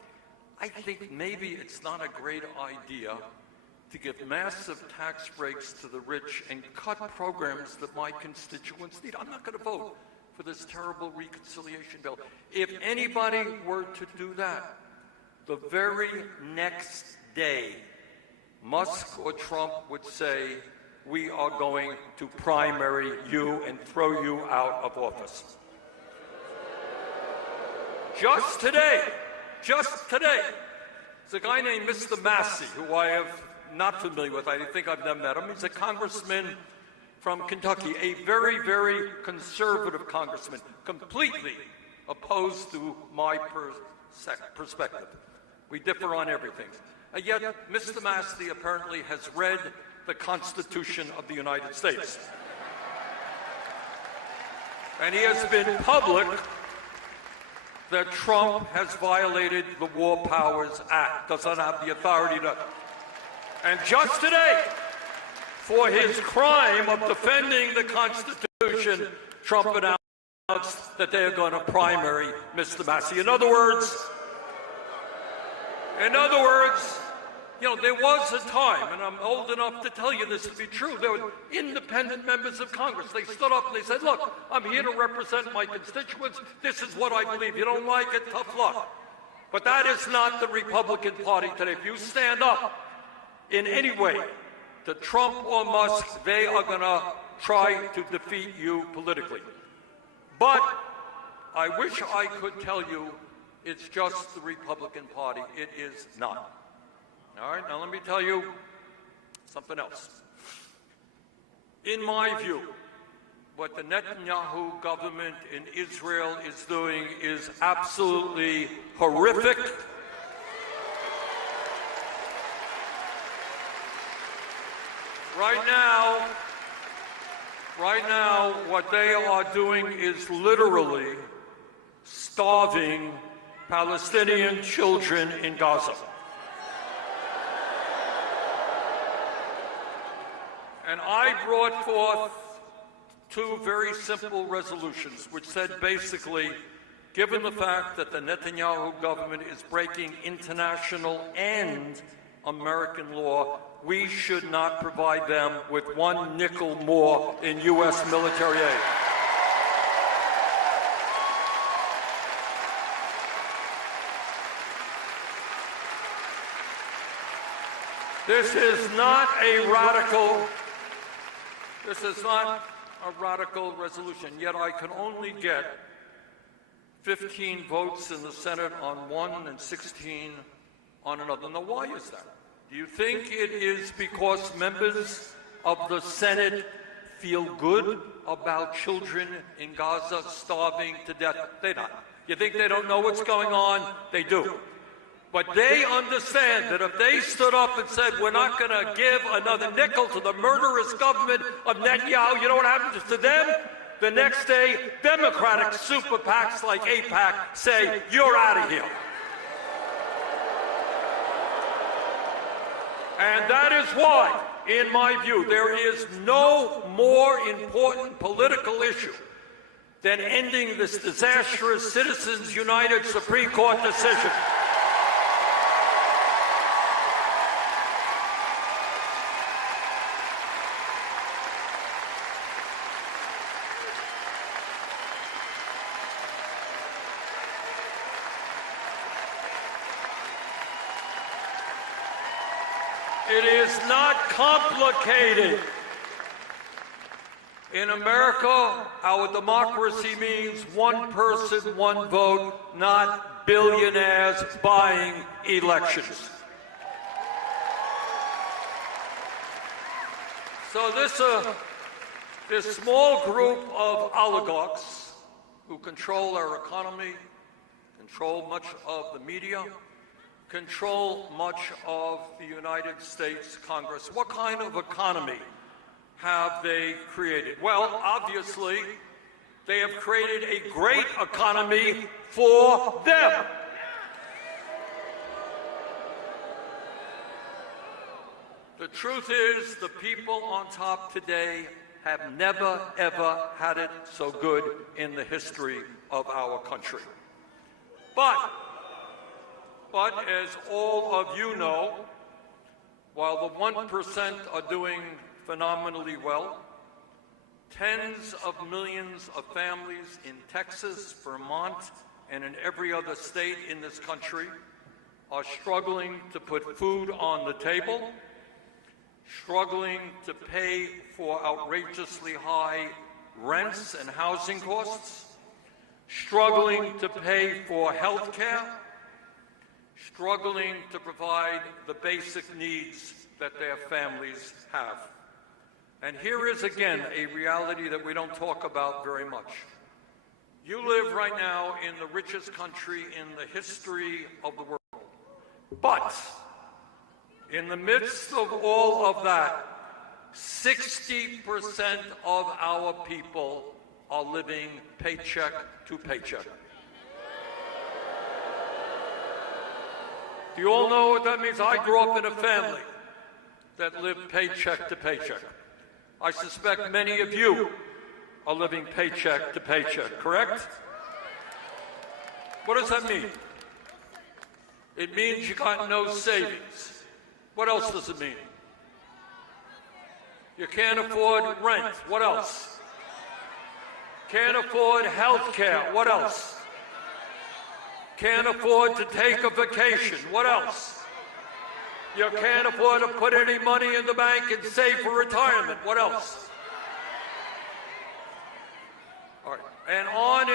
I think maybe it's not a great idea to give massive tax breaks to the rich and cut programs that my constituents need. I'm not going to vote for this terrible reconciliation bill." If anybody were to do that, the very next day, Musk or Trump would say, "We are going to primary you and throw you out of office." Just today, there's a guy named Mr. Massey, who I am not familiar with. I think I've never met him. He's a congressman from Kentucky, a very, very conservative congressman, completely opposed to my perspective. We differ on everything. And yet, Mr. Massey apparently has read the Constitution of the United States. And he has been public that Trump has violated the War Powers Act, does not have the authority to. And just today, for his crime of defending the Constitution, Trump announced that they are going to primary Mr. Massey. In other words, You know, there was a time, and I'm old enough to tell you this to be true, there were independent members of Congress. They stood up and they said, look, I'm here to represent my constituents. This is what I believe. You don't like it, tough luck. But that is not the Republican Party today. If you stand up in any way to Trump or Musk, they are going to try to defeat you politically. But I wish I could tell you it's just the Republican Party. It is not. All right, now let me tell you something else. In my view, what the Netanyahu government in Israel is doing is absolutely horrific. Right now, what they are doing is literally starving Palestinian children in Gaza. And I brought forth two very simple resolutions, which said basically, given the fact that the Netanyahu government is breaking international and American law, we should not provide them with one nickel more in U.S. military aid. This is not a radical resolution, yet I can only get 15 votes in the Senate on one and 16 on another. Now, why is that? Do you think it is because members of the Senate feel good about children in Gaza starving to death? They don't. You think they don't know what's going on? They do. But they understand that if they stood up and said, we're not going to give another nickel to the murderous government of Netanyahu, you know what happens to them? The next day, Democratic super PACs like AIPAC say, you're out of here. And that is why, in my view, there is no more important political issue than ending this disastrous Citizens United Supreme Court decision. It is not complicated. In America, our democracy means one person, one vote, not billionaires buying elections. So this small group of oligarchs who control our economy, control much of the media, control much of the United States Congress. What kind of economy have they created? Well, obviously, they have created a great economy for them. The truth is, the people on top today have never, ever had it so good in the history of our country. But as all of you know, while the 1% are doing phenomenally well, tens of millions of families in Texas, Vermont, and in every other state in this country are struggling to put food on the table, struggling to pay for outrageously high rents and housing costs, struggling to pay for health care, struggling to provide the basic needs that their families have. And here is again a reality that we don't talk about very much. You live right now in the richest country in the history of the world. But in the midst of all of that, 60% of our people are living paycheck to paycheck. Do you all know what that means? I grew up in a family that lived paycheck to paycheck. I suspect many of you are living paycheck to paycheck, correct? What does that mean? It means you got no savings. What else does it mean? You can't afford rent. What else? Can't afford health care. What else? Can't afford to take a vacation. What else? You can't afford to put any money in the bank and save for retirement. What else? All right. And on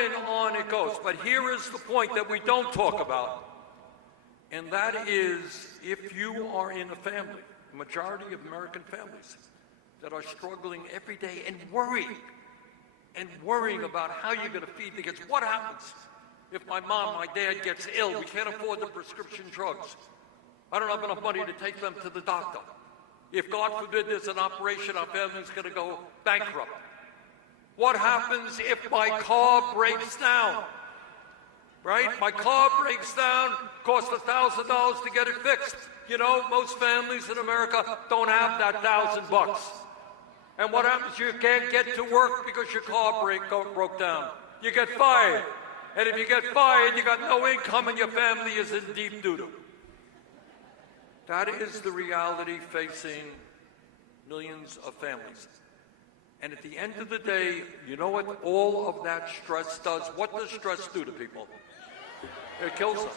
it goes. But here is the point that we don't talk about, and that is if you are in a family, the majority of American families that are struggling every day and worrying about how you're going to feed the kids. What happens if my mom, my dad gets ill? We can't afford the prescription drugs. I don't have enough money to take them to the doctor. If, God forbid, there's an operation, our family's going to go bankrupt. What happens if my car breaks down? Right? My car breaks down, costs $1,000 to get it fixed. You know, most families in America don't have that $1,000. And what happens? You can't get to work because your car broke down. You get fired. And if you get fired, you got no income and your family is in deep doo-doo. That is the reality facing millions of families. And at the end of the day, you know what all of that stress does? What does stress do to people? It kills them.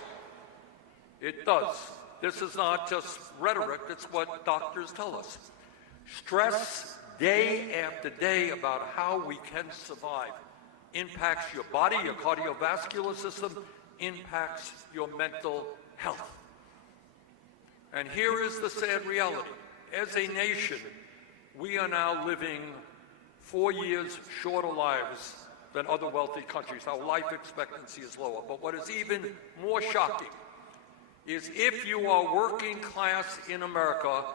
It does. This is not just rhetoric, it's what doctors tell us. Stress, day after day, about how we can survive impacts your body, your cardiovascular system, impacts your mental health. And here is the sad reality. As a nation, we are now living 4 years shorter lives than other wealthy countries. Our life expectancy is lower. But what is even more shocking is if you are working class in America,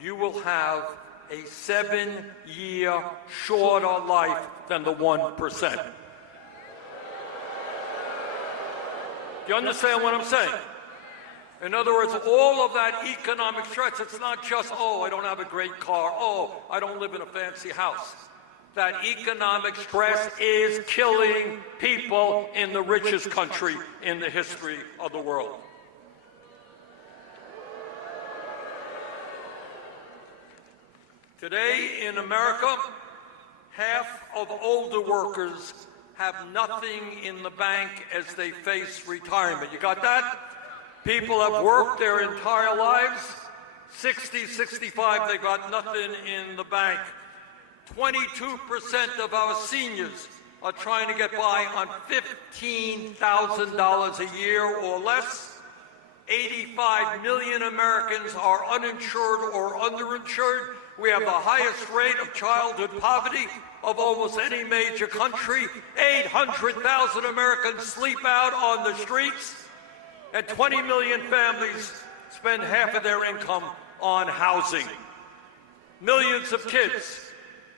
you will have a 7-year shorter life than the 1%. Do you understand what I'm saying? In other words, all of that economic stress, it's not just, oh, I don't have a great car, oh, I don't live in a fancy house. That economic stress is killing people in the richest country in the history of the world. Today in America, half of older workers have nothing in the bank as they face retirement. You got that? People have worked their entire lives. 60, 65, they got nothing in the bank. 22% of our seniors are trying to get by on $15,000 a year or less. 85 million Americans are uninsured or underinsured. We have the highest rate of childhood poverty of almost any major country. 800,000 Americans sleep out on the streets, and 20 million families spend half of their income on housing. Millions of kids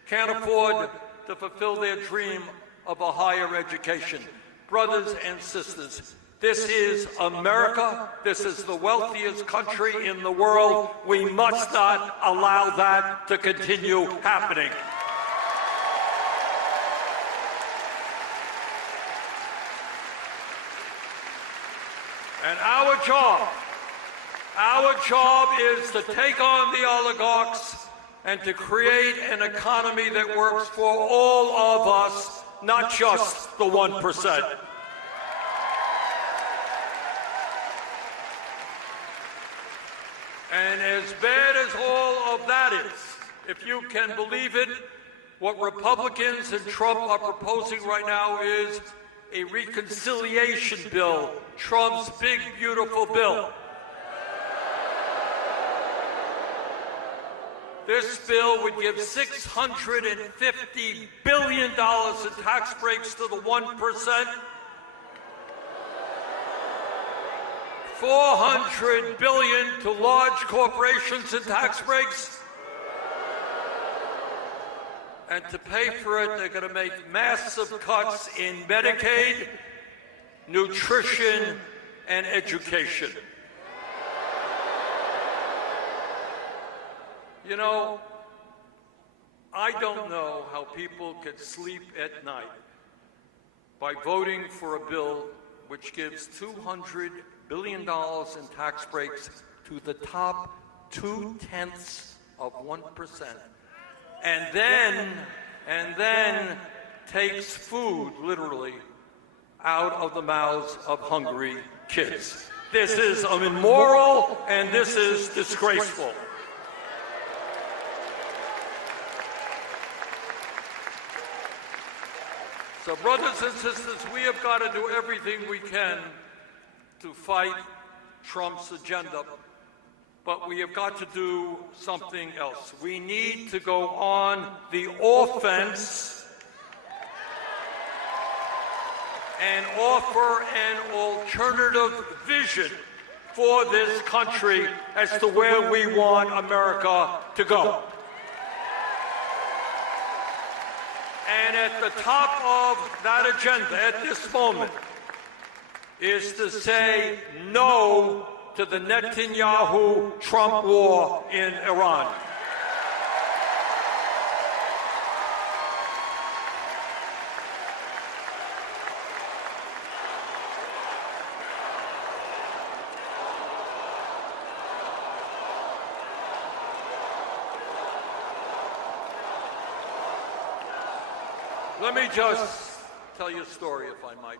can't afford to fulfill their dream of a higher education. Brothers and sisters, this is America. This is the wealthiest country in the world. We must not allow that to continue happening. And our job is to take on the oligarchs and to create an economy that works for all of us, not just the 1%. And as bad as all of that is, if you can believe it, what Republicans and Trump are proposing right now is a reconciliation bill, Trump's big, beautiful bill. This bill would give $650 billion in tax breaks to the 1%, $400 billion to large corporations in tax breaks, and to pay for it, they're going to make massive cuts in Medicaid, nutrition, and education. You know, I don't know how people could sleep at night by voting for a bill which gives $200 billion in tax breaks to the top 0.2%, and then takes food, literally, out of the mouths of hungry kids. This is immoral, and this is disgraceful. So, brothers and sisters, we have got to do everything we can to fight Trump's agenda, but we have got to do something else. We need to go on the offense and offer an alternative vision for this country as to where we want America to go. And at the top of that agenda at this moment is to say no to the Netanyahu-Trump war in Iran. Let me just tell you a story, if I might.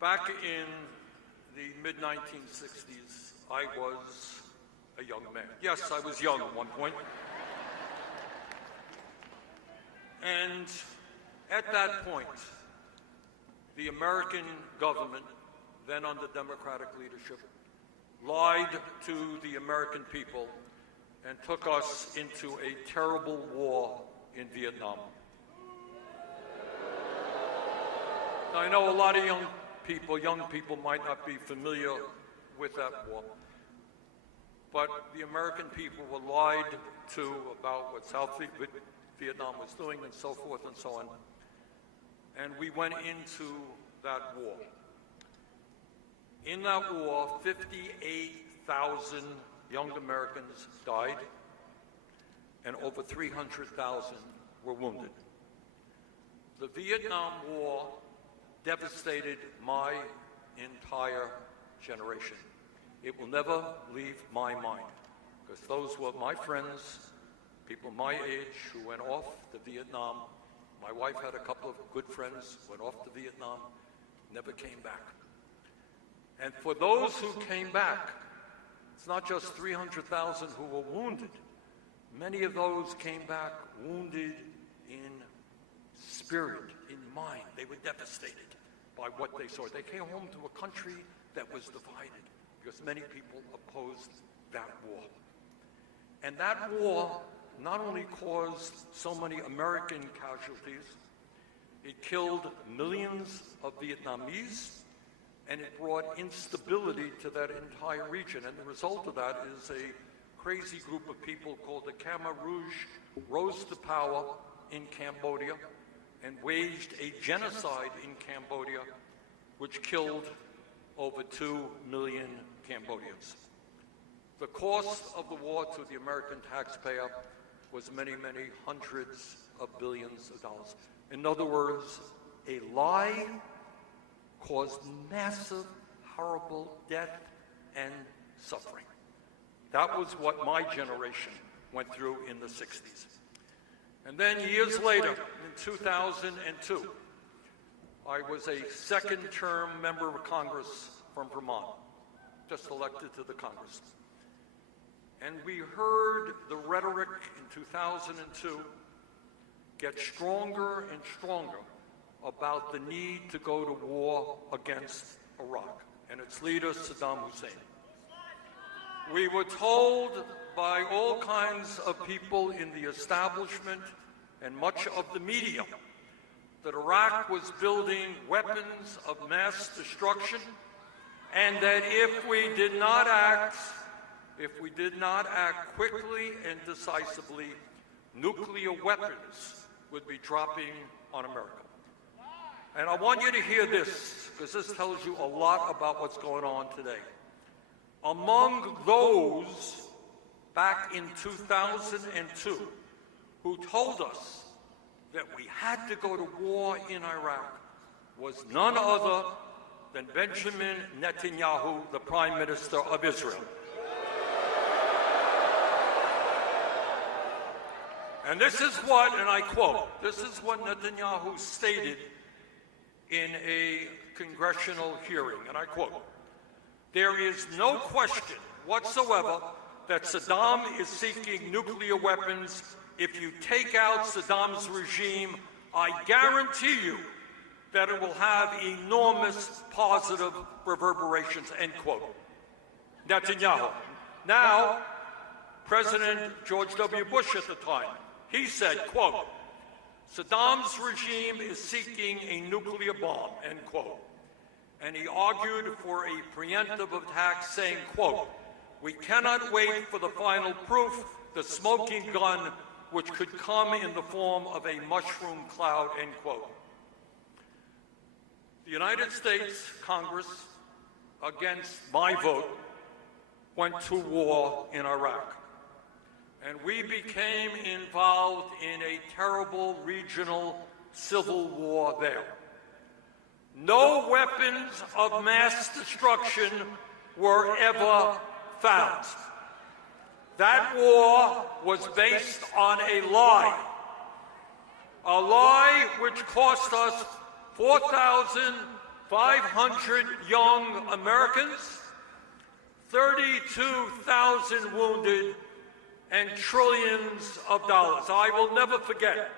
Back in the mid-1960s, I was a young man. Yes, I was young at one point. And at that point, the American government, then under Democratic leadership, lied to the American people and took us into a terrible war in Vietnam. Now, I know a lot of young people might not be familiar with that war, but the American people were lied to about what South Vietnam was doing and so forth and so on, and we went into that war. In that war, 58,000 young Americans died, and over 300,000 were wounded. The Vietnam War devastated my entire generation. It will never leave my mind, because those were my friends, people my age who went off to Vietnam. My wife had a couple of good friends, went off to Vietnam, never came back. And for those who came back, it's not just 300,000 who were wounded. Many of those came back wounded in spirit, in mind. They were devastated by what they saw. They came home to a country that was divided because many people opposed that war. And that war not only caused so many American casualties, it killed millions of Vietnamese, and it brought instability to that entire region. And the result of that is a crazy group of people called the Khmer Rouge rose to power in Cambodia and waged a genocide in Cambodia, which killed over 2 million Cambodians. The cost of the war to the American taxpayer was many, many hundreds of billions of dollars. In other words, a lie caused massive, horrible death and suffering. That was what my generation went through in the 60s. And then years later, in 2002, I was a second-term member of Congress from Vermont, just elected to the Congress. And we heard the rhetoric in 2002 get stronger and stronger about the need to go to war against Iraq and its leader, Saddam Hussein. We were told by all kinds of people in the establishment and much of the media that Iraq was building weapons of mass destruction, and that if we did not act quickly and decisively, nuclear weapons would be dropping on America. And I want you to hear this, because this tells you a lot about what's going on today. Among those back in 2002 who told us that we had to go to war in Iraq was none other than Benjamin Netanyahu, the Prime Minister of Israel. And this is what, and I quote, this is what Netanyahu stated in a congressional hearing, and I quote, "There is no question whatsoever that Saddam is seeking nuclear weapons. If you take out Saddam's regime, I guarantee you that it will have enormous positive reverberations," end quote. Netanyahu. Now, President George W. Bush at the time, he said, quote, "Saddam's regime is seeking a nuclear bomb," end quote. And he argued for a preemptive attack, saying, quote, "We cannot wait for the final proof, the smoking gun, which could come in the form of a mushroom cloud," end quote. The United States Congress, against my vote, went to war in Iraq. And we became involved in a terrible regional civil war there. No weapons of mass destruction were ever found. That war was based on a lie which cost us 4,500 young Americans, 32,000 wounded, and trillions of dollars. I will never forget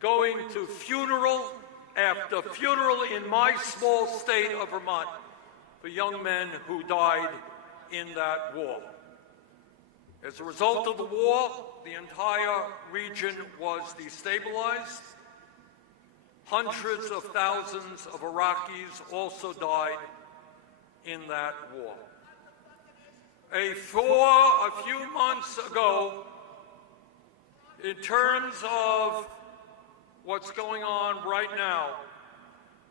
going to funeral after funeral in my small state of Vermont for young men who died in that war. As a result of the war, the entire region was destabilized. Hundreds of thousands of Iraqis also died in that war. A few months ago, in terms of what's going on right now,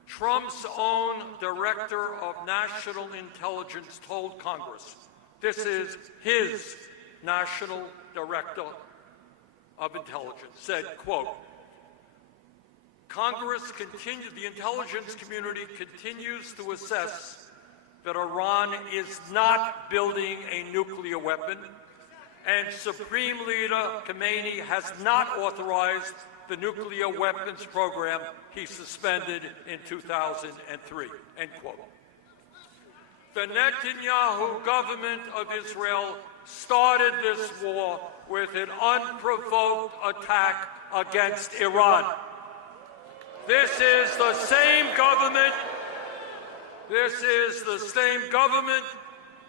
Trump's own director of national intelligence told Congress, this is his national director of intelligence, said, quote, the intelligence community continues to assess that Iran is not building a nuclear weapon, and Supreme Leader Khamenei has not authorized the nuclear weapons program he suspended in 2003, end quote. The Netanyahu government of Israel started this war with an unprovoked attack against Iran. This is the same government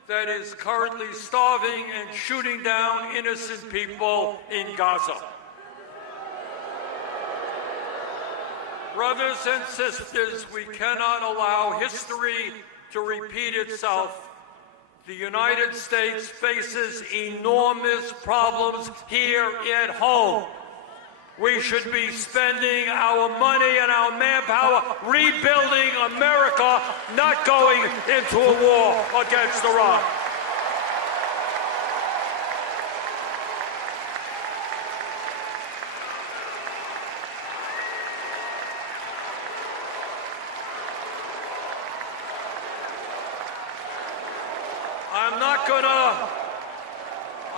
that is currently starving and shooting down innocent people in Gaza. Brothers and sisters, we cannot allow history to repeat itself. The United States faces enormous problems here at home. We should be spending our money and our manpower rebuilding America, not going into a war against Iran.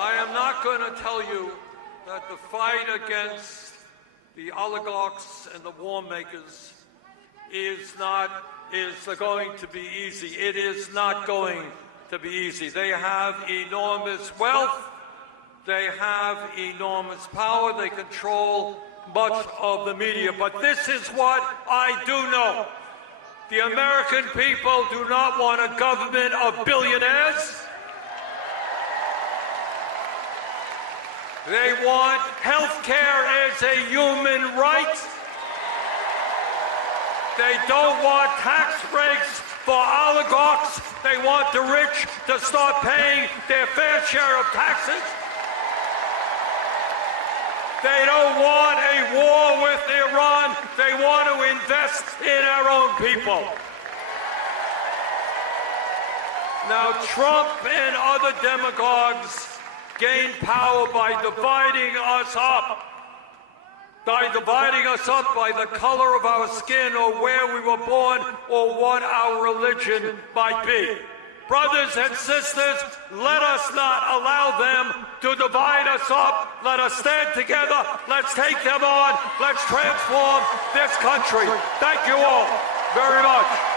I am not gonna tell you that the fight against the oligarchs and the war makers is going to be easy. It is not going to be easy. They have enormous wealth. They have enormous power. They control much of the media. But this is what I do know. The American people do not want a government of billionaires. They want health care as a human right. They don't want tax breaks for oligarchs. They want the rich to start paying their fair share of taxes. They don't want a war with Iran. They want to invest in our own people. Now, Trump and other demagogues gain power by dividing us up by the color of our skin or where we were born or what our religion might be. Brothers and sisters, let us not allow them to divide us up. Let us stand together. Let's take them on. Let's transform this country. Thank you all very much.